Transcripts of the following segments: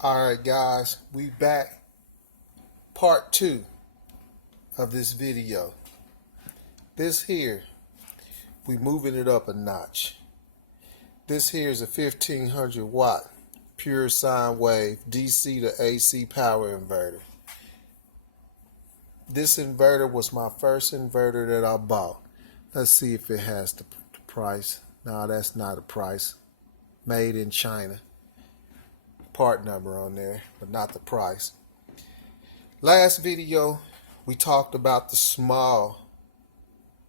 Alright guys, we back. Part 2 of this video. This here, we moving it up a notch. This here is a 1500 watt pure sine wave DC to AC power inverter. This inverter was my first inverter that I bought. Let's see if it has the price. No, that's not a price. Made in China. Part number on there, but not the price. Last video, we talked about the small,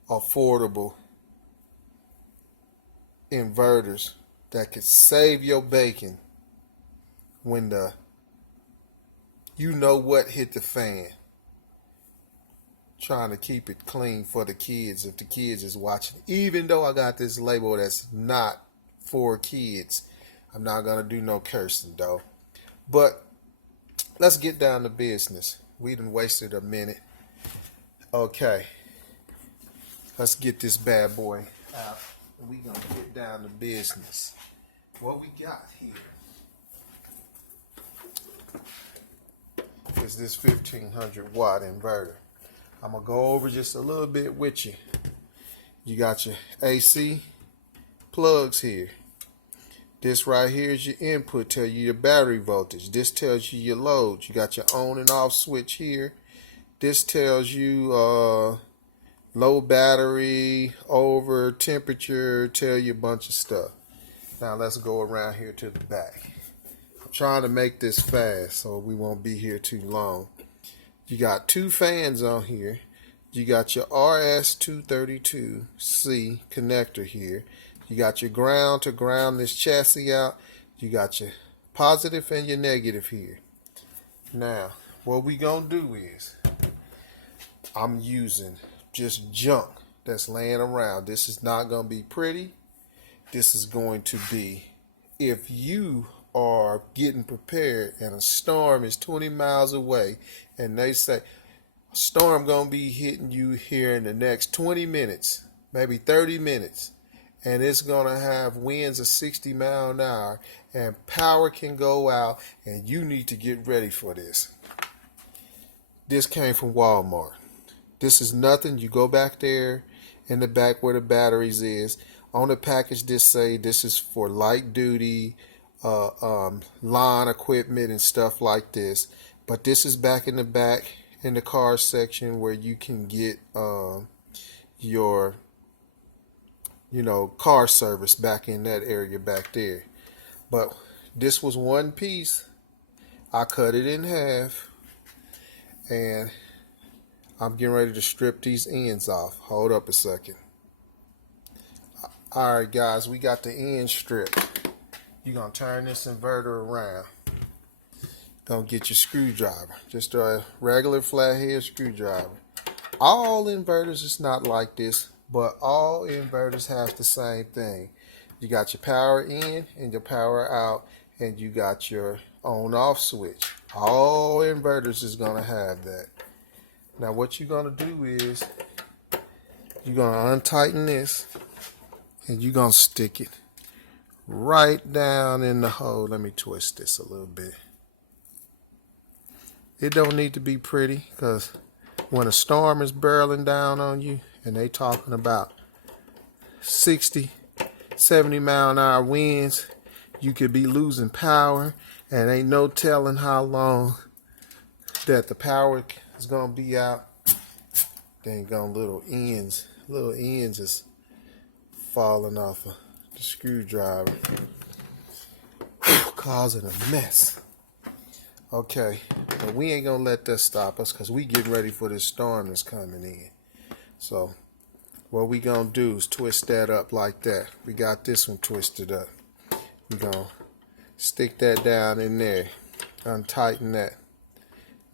affordable inverters that could save your bacon when the you know what hit the fan. Trying to keep it clean for the kids if the kids is watching. Even though I got this label that's not for kids, I'm not going to do no cursing though. But let's get down to business. We done wasted a minute. Okay. Let's get this bad boy out. We going to get down to business. What we got here is this 1500 watt inverter. I'm going to go over just a little bit with you. You got your AC plugs here. This right here is your input, tell you your battery voltage. This tells you your load. You got your on and off switch here. This tells you low battery, over temperature, tell you a bunch of stuff. Now let's go around here to the back. I'm trying to make this fast so we won't be here too long. You got two fans on here. You got your RS-232C connector here. You got your ground to ground this chassis out. You got your positive and your negative here. Now, what we gonna do is, I'm using just junk that's laying around. This is not gonna be pretty. This is going to be, if you are getting prepared and a storm is 20 miles away and they say, a storm gonna be hitting you here in the next 20 minutes, maybe 30 minutes. And it's going to have winds of 60 miles an hour and power can go out and you need to get ready for this. This came from Walmart. This is nothing. You go back there in the back where the batteries is. On the package, this say this is for light duty line equipment and stuff like this. But this is back in the back in the car section where you can get your car service back in that area back there. But this was one piece. I cut it in half and I'm getting ready to strip these ends off. Hold up a second. Alright guys, we got the end stripped. You're going to turn this inverter around. Gonna get your screwdriver. Just a regular flathead screwdriver. All inverters is not like this, but all inverters have the same thing. You got your power in and your power out, and you got your on-off switch. All inverters is going to have that. Now what you're going to do is, you're going to untighten this, and you're going to stick it right down in the hole. Let me twist this a little bit. It don't need to be pretty, because when a storm is barreling down on you, and they talking about 60, 70 mile an hour winds, you could be losing power, and ain't no telling how long that the power is gonna be out. Dang gone little ends is falling off of the screwdriver, causing a mess. Okay, but we ain't gonna let that stop us, because we getting ready for this storm that's coming in. So what we gonna do is twist that up like that. We got this one twisted up. We gonna stick that down in there, untighten that.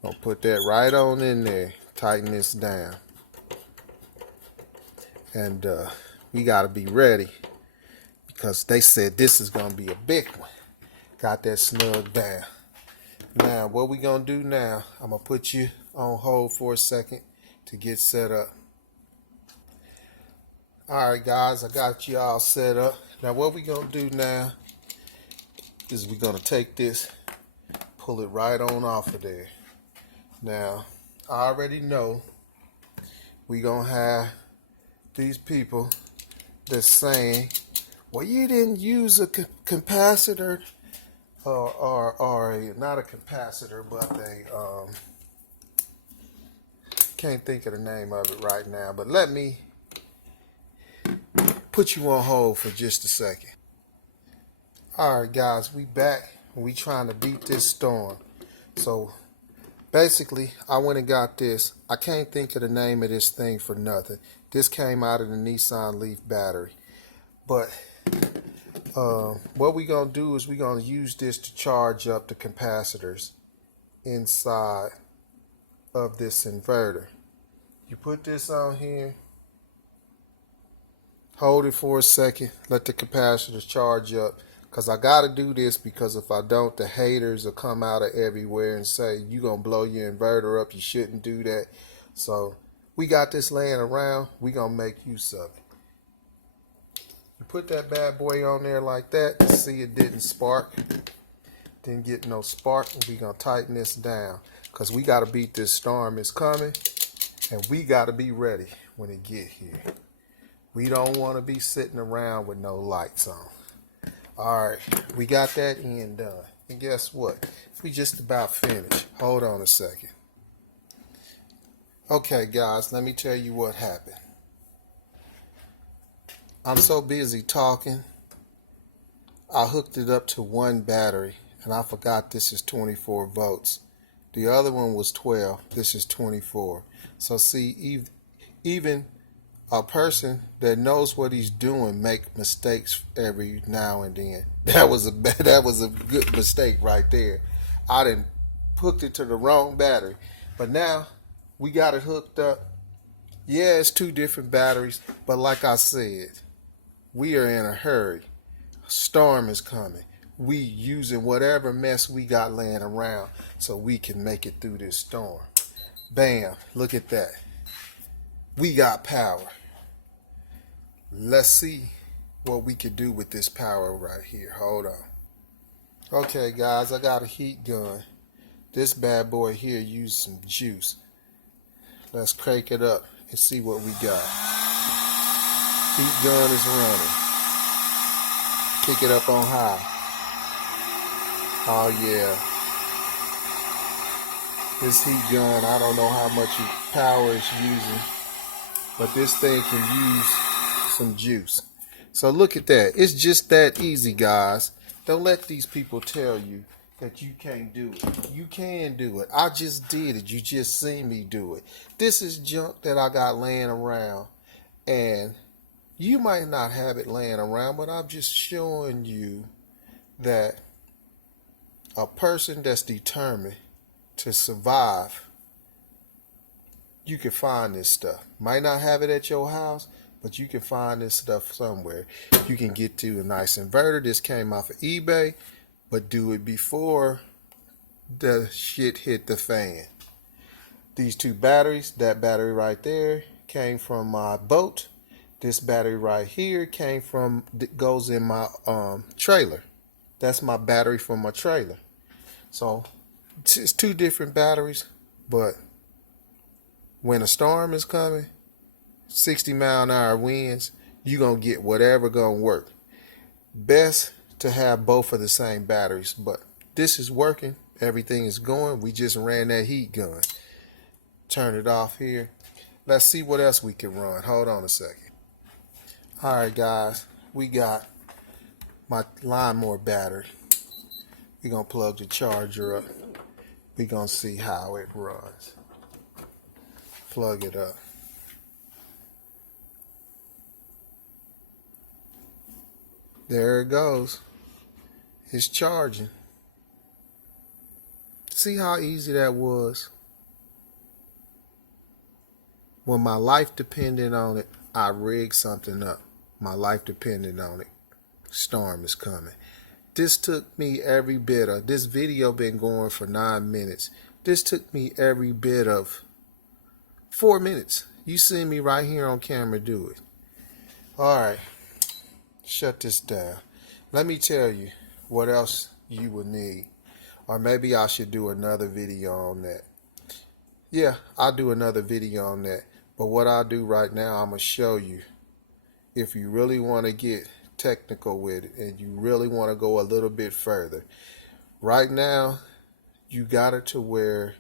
Gonna put that right on in there, tighten this down. And we gotta be ready, because they said this is gonna be a big one. Got that snug down. Now what we gonna do now, I'm gonna put you on hold for a second to get set up. Alright guys, I got you all set up. Now what we're going to do now is we're going to take this pull it right on off of there. Now, I already know we gonna have these people that's saying, well, you didn't use a capacitor or not a capacitor, but a can't think of the name of it right now. But let me put you on hold for just a second. All right, guys, we back. We trying to beat this storm. So basically, I went and got this. I can't think of the name of this thing for nothing. This came out of the Nissan Leaf battery. But what we gonna do is we gonna use this to charge up the capacitors inside of this inverter. You put this on here, hold it for a second, let the capacitors charge up. Because I got to do this, because if I don't, the haters will come out of everywhere and say, you going to blow your inverter up. You shouldn't do that. So we got this laying around. We going to make use of it. You put that bad boy on there like that. See, it didn't spark. Didn't get no spark. We going to tighten this down, because we got to beat this storm. It's coming, and we got to be ready when it get here. We don't want to be sitting around with no lights on. Alright, we got that end done. And guess what? We just about finished. Hold on a second. Okay, guys, let me tell you what happened. I'm so busy talking, I hooked it up to one battery, and I forgot this is 24 volts. The other one was 12. This is 24. So see, even a person that knows what he's doing make mistakes every now and then. That was a good mistake right there. I done hooked it to the wrong battery. But now we got it hooked up. Yeah, it's two different batteries, but like I said, we are in a hurry. A storm is coming. We using whatever mess we got laying around so we can make it through this storm. Bam, look at that. We got power. Let's see what we can do with this power right here. Hold on. Okay, guys, I got a heat gun. This bad boy here used some juice. Let's crank it up and see what we got. Heat gun is running. Kick it up on high. Oh yeah. This heat gun, I don't know how much power it's using, but this thing can use some juice. So look at that. It's just that easy, guys. Don't let these people tell you that you can't do it. You can do it. I just did it. You just seen me do it. This is junk that I got laying around, and you might not have it laying around, but I'm just showing you that a person that's determined to survive, you can find this stuff. Might not have it at your house, but you can find this stuff somewhere. You can get to a nice inverter. This came off of eBay, but do it before the shit hit the fan. These two batteries, that battery right there came from my boat. This battery right here goes in my trailer. That's my battery for my trailer. So it's two different batteries, but when a storm is coming, 60-mile-an-hour winds, you're going to get whatever going to work. Best to have both of the same batteries, but this is working. Everything is going. We just ran that heat gun. Turn it off here. Let's see what else we can run. Hold on a second. All right, guys. We got my lawnmower battery. We're going to plug the charger up. We're going to see how it runs. Plug it up. There it goes. It's charging. See how easy that was? When my life depended on it, I rigged something up. My life depended on it. Storm is coming. This took me every bit of, this video been going for 9 minutes. This took me every bit of 4 minutes. You see me right here on camera do it. Alright. Shut this down. Let me tell you what else you will need. Or maybe I should do another video on that. Yeah, I'll do another video on that. But what I'll do right now, I'm going to show you, if you really want to get technical with it and you really want to go a little bit further. Right now, you got it to where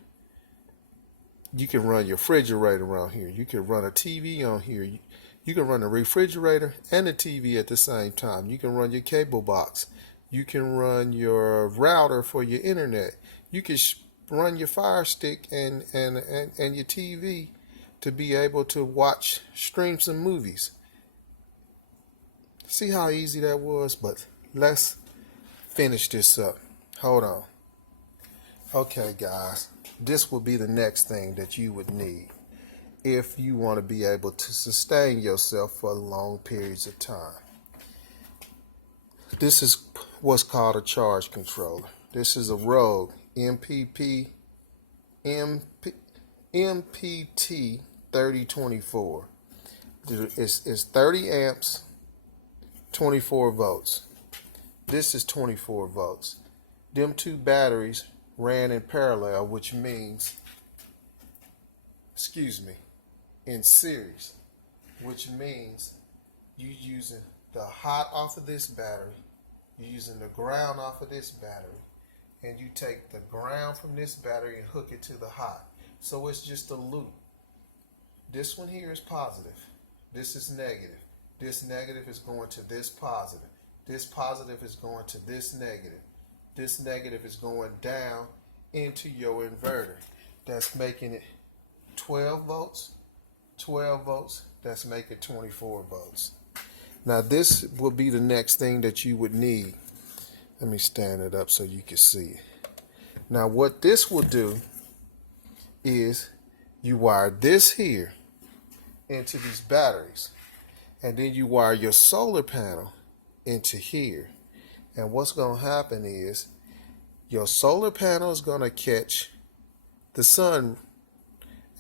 you can run your refrigerator on here. You can run a TV on here. You can run the refrigerator and the TV at the same time. You can run your cable box. You can run your router for your internet. You can run your Fire Stick and your TV to be able to stream some movies. See how easy that was? But let's finish this up. Hold on. Okay, guys. This will be the next thing that you would need if you want to be able to sustain yourself for long periods of time. This is what's called a charge controller. This is a Rogue MPT 3024. It's 30 amps, 24 volts. This is 24 volts. Them two batteries ran in parallel, which means, in series, which means you using the hot off of this battery, you're using the ground off of this battery, and you take the ground from this battery and hook it to the hot. So it's just a loop. This one here is positive. This is negative. This negative is going to this positive. This positive is going to this negative. This negative is going down into your inverter. That's making it 12 volts, 12 volts. That's making 24 volts. Now this will be the next thing that you would need. Let me stand it up so you can see it. Now what this will do is you wire this here into these batteries, and then you wire your solar panel into here. And what's going to happen is your solar panel is going to catch the sun,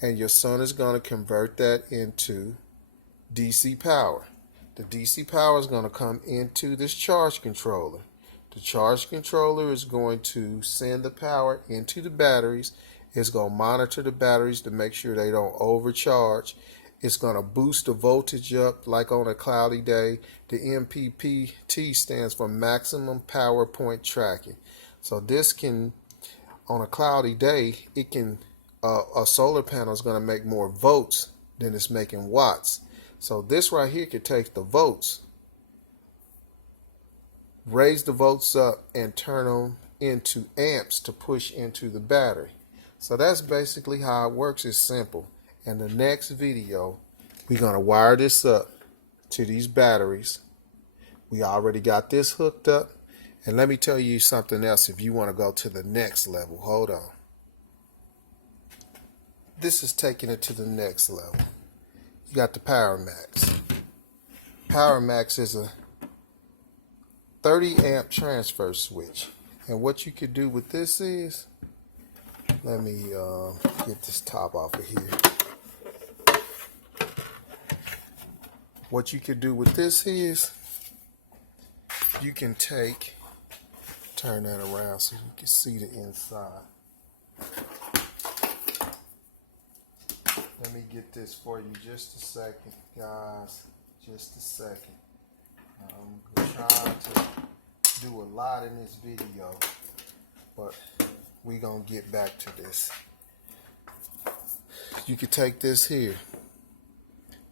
and your sun is going to convert that into DC power. The DC power is going to come into this charge controller. The charge controller is going to send the power into the batteries. It's going to monitor the batteries to make sure they don't overcharge. It's going to boost the voltage up like on a cloudy day. The MPPT stands for maximum power point tracking. So this can, on a cloudy day, it can, a solar panel is going to make more volts than it's making watts. So this right here could take the volts, raise the volts up, and turn them into amps to push into the battery. So that's basically how it works. It's simple. In the next video, we're going to wire this up to these batteries. We already got this hooked up. And let me tell you something else if you want to go to the next level. Hold on. This is taking it to the next level. You got the Power Max. Power Max is a 30 amp transfer switch. And what you could do with this is, let me get this top off of here. What you could do with this is, you can turn that around so you can see the inside. Let me get this for you just a second, guys. Just a second. I'm trying to do a lot in this video, but we're going to get back to this. You could take this here.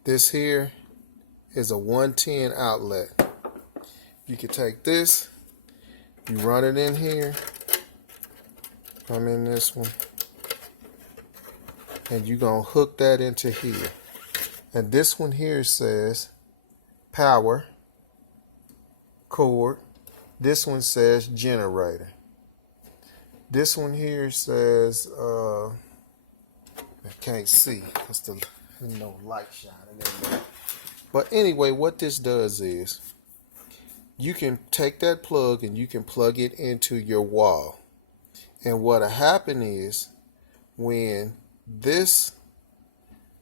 This here is a 110 outlet. You could take this, you run it in here, come in this one, and you're going to hook that into here. And this one here says power cord. This one says generator. This one here says, I can't see because the light shining in there. But anyway, what this does is, you can take that plug and you can plug it into your wall. And what'll happen is, when this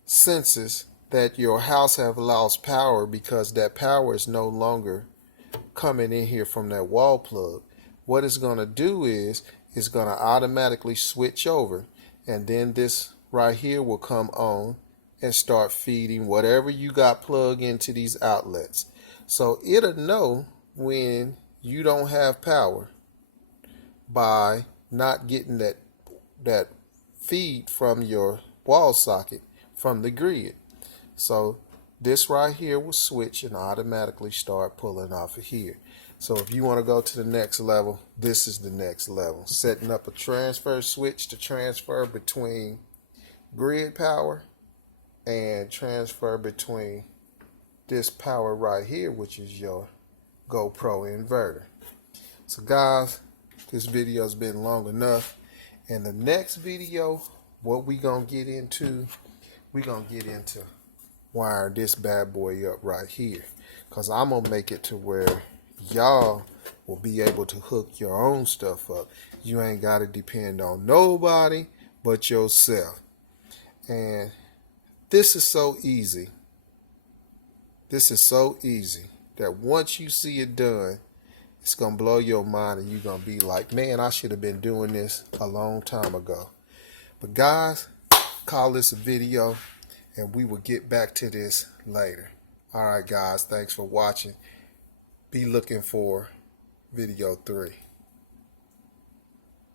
senses that your house have lost power because that power is no longer coming in here from that wall plug, what it's going to do is it's going to automatically switch over, and then this right here will come on and start feeding whatever you got plugged into these outlets. So it'll know when you don't have power by not getting that feed from your wall socket from the grid. So this right here will switch and automatically start pulling off of here. So if you want to go to the next level, this is the next level. Setting up a transfer switch to transfer between grid power and transfer between this power right here, which is your GoPro inverter. So guys, this video's been long enough. In the next video, what we gonna get into, wiring this bad boy up right here, because I'm gonna make it to where y'all will be able to hook your own stuff up. You ain't got to depend on nobody but yourself. And this is so easy. This is so easy that once you see it done, it's going to blow your mind, and you're going to be like, man, I should have been doing this a long time ago. But guys, call this a video, and we will get back to this later. All right, guys, thanks for watching. Be looking for video 3.